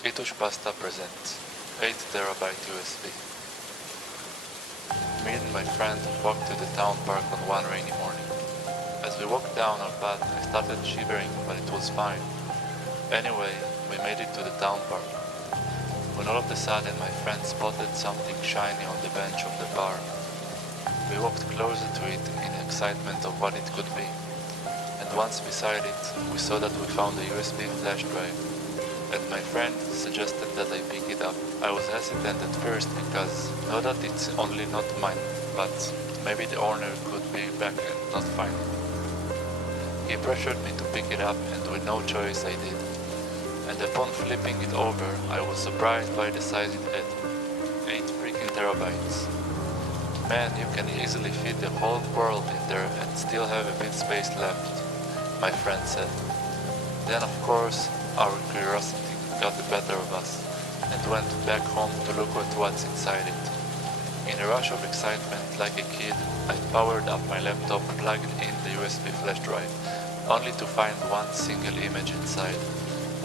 Itush Pasta presents 8 terabyte USB. Me and my friend walked to the town park on one rainy morning. As we walked down our path, I started shivering, but it was fine. Anyway, we made it to the town park. When all of a sudden my friend spotted something shiny on the bench of the bar. We walked closer to it in excitement of what it could be. And once beside it, we saw that we found a USB flash drive. And my friend suggested that I pick it up. I was hesitant at first because know that it's only not mine, but maybe the owner could be back and not find it. He pressured me to pick it up, and with no choice I did. And upon flipping it over, I was surprised by the size it had. 8 freaking terabytes. Man, you can easily fit the whole world in there and still have a bit space left, my friend said. Then of course, our curiosity got the better of us, and went back home to look at what's inside it. In a rush of excitement, like a kid, I powered up my laptop, plugged in the USB flash drive, only to find one single image inside.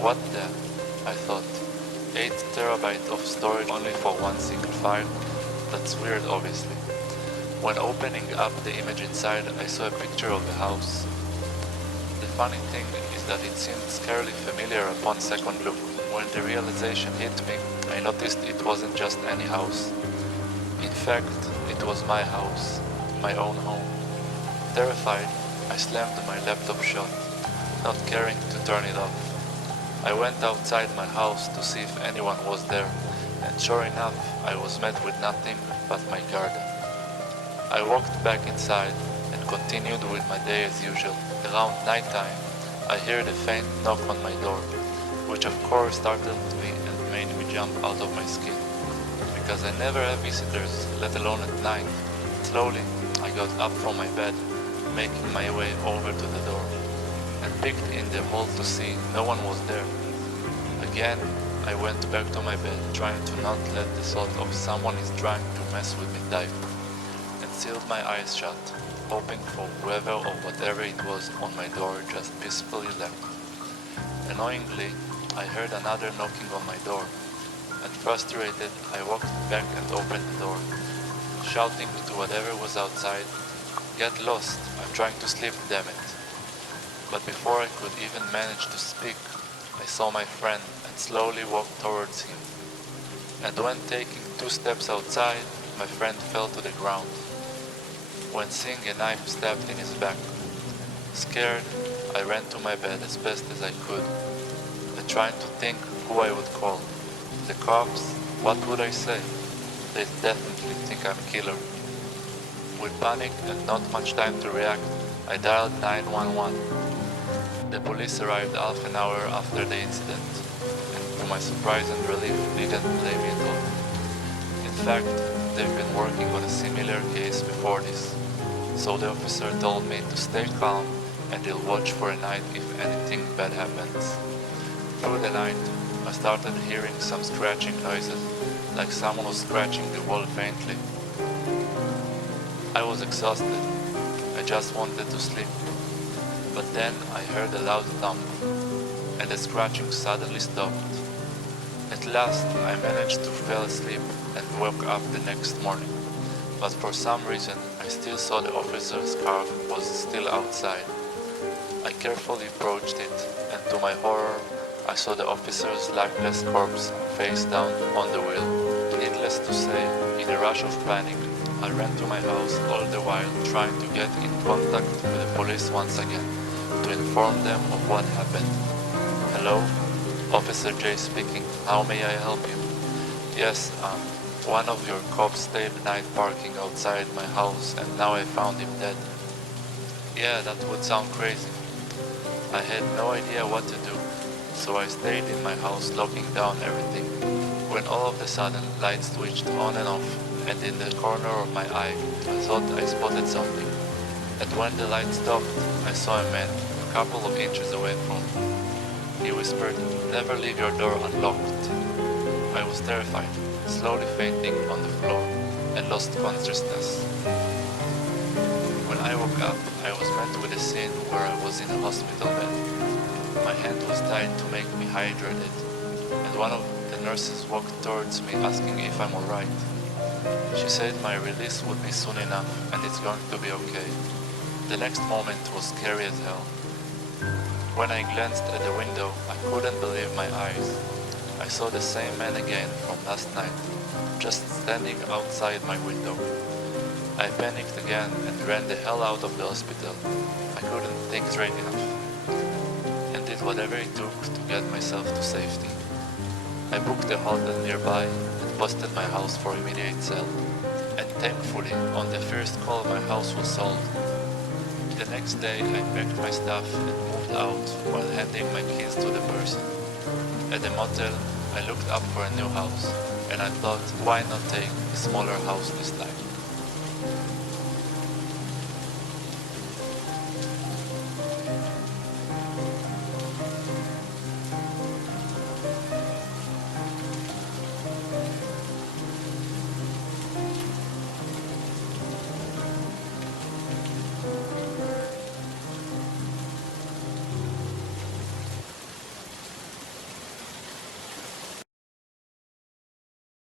What the? I thought. 8 terabytes of storage only for one single file? That's weird, obviously. When opening up the image inside, I saw a picture of the house. The funny thing is that it seemed scarily familiar upon second look. When the realization hit me, I noticed it wasn't just any house. In fact, it was my house, my own home. Terrified, I slammed my laptop shut, not caring to turn it off. I went outside my house to see if anyone was there, and sure enough, I was met with nothing but my garden. I walked back inside and continued with my day as usual. Around nighttime, I heard a faint knock on my door, which of course startled me and made me jump out of my skin, because I never have visitors, let alone at night. Slowly, I got up from my bed, making my way over to the door, and peeked in the hall to see no one was there. Again, I went back to my bed, trying to not let the thought of someone is trying to mess with me die, and sealed my eyes shut, hoping for whoever or whatever it was on my door just peacefully left. Annoyingly, I heard another knocking on my door, and frustrated, I walked back and opened the door, shouting to whatever was outside, "Get lost, I'm trying to sleep, damn it." But before I could even manage to speak, I saw my friend and slowly walked towards him. And when taking 2 steps outside, my friend fell to the ground, when seeing a knife stabbed in his back. Scared, I ran to my bed as best as I could, trying to think who I would call. The cops? What would I say? They'd definitely think I'm a killer. With panic and not much time to react, I dialed 911. The police arrived half an hour after the incident, and to my surprise and relief, didn't blame me at all. In fact, they've been working on a similar case before this, so the officer told me to stay calm and they'll watch for a night if anything bad happens. Through the night, I started hearing some scratching noises, like someone was scratching the wall faintly. I was exhausted. I just wanted to sleep. But then I heard a loud thump, and the scratching suddenly stopped. At last, I managed to fall asleep and woke up the next morning. But for some reason, I still saw the officer's car was still outside. I carefully approached it, and to my horror, I saw the officer's lifeless corpse face down on the wheel. Needless to say, in a rush of panic, I ran to my house, all the while trying to get in contact with the police once again, to inform them of what happened. Hello? Officer J speaking. How may I help you? Yes, one of your cops stayed the night parking outside my house, and now I found him dead. Yeah, that would sound crazy. I had no idea what to do, so I stayed in my house locking down everything, when all of a sudden lights switched on and off, and in the corner of my eye, I thought I spotted something. And when the light stopped, I saw a man a couple of inches away from me. He whispered, "Never leave your door unlocked." I was terrified, slowly fainting on the floor, and lost consciousness. When I woke up, I was met with a scene where I was in a hospital bed. My hand was tied to make me hydrated, and one of the nurses walked towards me asking if I'm alright. She said my release would be soon enough and it's going to be okay. The next moment was scary as hell. When I glanced at the window, I couldn't believe my eyes. I saw the same man again from last night, just standing outside my window. I panicked again and ran the hell out of the hospital. I couldn't think straight enough, and did whatever it took to get myself to safety. I booked a hotel nearby and posted my house for immediate sale, and thankfully, on the first call my house was sold. The next day I packed my stuff and moved out while handing my keys to the person. At the motel, I looked up for a new house, and I thought, why not take a smaller house this time?